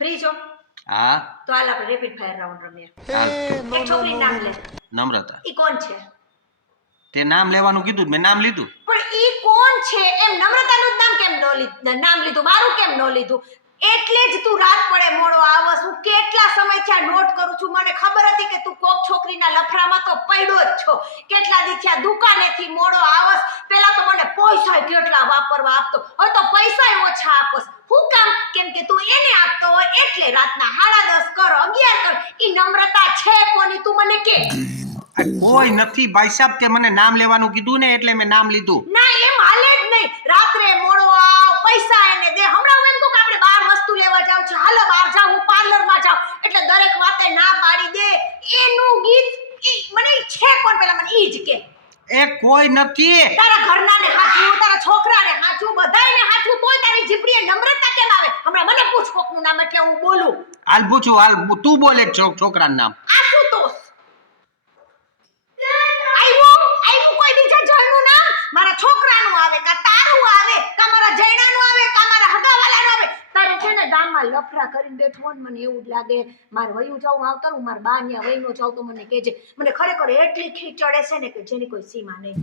Free છો? હા તો હાલ આપણે રેપિડ ફાયર રાઉન્ડ રમીએ. હાલ. એક છોકરીનું નામ લે. નમ્રતા. ઈ કોણ છે? તે નામ લેવાનું કીધું મેં નામ લીધું. પણ ઈ કોણ છે એમ નમ્રતાનું જ નામ કેમ નામ લીધું, મારું કેમ ન લીધું? એટલે જ તું રાત પડે મોડો આવસ. હું કેટલા સમયથી આ નોટ કરું છું. મને ખબર હતી કે તું કોક છોકરીના લફરામાં તો પડ્યો જ છો. કેટલા દિવસથી આ દુકાનેથી મોડો આવસ. પેલા તો મને પૈસા કેટલા વાપરવા આપતો, હવે તો પૈસા ઓછા આપસ. હું કામ? કેમ કે તું એને આપતો હોય એટલે રાતના 10:30 કર 11 કર. ઈ નમ્રતા છે કોની તું મને કે? કોઈ નથી ભાઈ સાહેબ, તે મને નામ લેવાનું કીધું ને એટલે મેં નામ લીધું. ના એમ હાલે જ નહીં. રાત્રે મોડો આવ, પૈસા એને દે. હમણાં હું એમ કહું કે આપણે બહાર વસ્તુ લેવા જાવ છે, હાલો બહાર જાવ, હું પાર્લરમાં જાવ, એટલે દરેક વાતે ના પાડી દે. એનું ગીત ઈ મને છે કોણ પેલા મને ઈ જ કે. એ કોઈ નથી. તારા ઘરનાને હાચું, તારા છોકરાને હાચું, બધાયને હાચું, તોય તારી જીભડીએ નમ્રતા કેમ આવે? હમણાં મને પૂછ કોકનું નામ એટલે હું બોલું. હાલ પૂછું, હાલ તું બોલે છોકરાનું નામ. આશુતોષ. આયવું કોઈ બીજા જણનું નામ? મારા છોકરાનું આવે કા તારું આવે કા મારા જૈણાનું આવે કા મારા હગાવાલાનું આવે. તારે છે ને ગામમાં લફરા કરીને બેઠો હોય ને મને એવું જ લાગે માર વયું જાઉં આવતરું, માર બા ન્યા વઈનો જાઉં તો મને કહેજે. મને ખરેખર એટલી ખીચડે છે ને કે જેની કોઈ સીમા નહીં.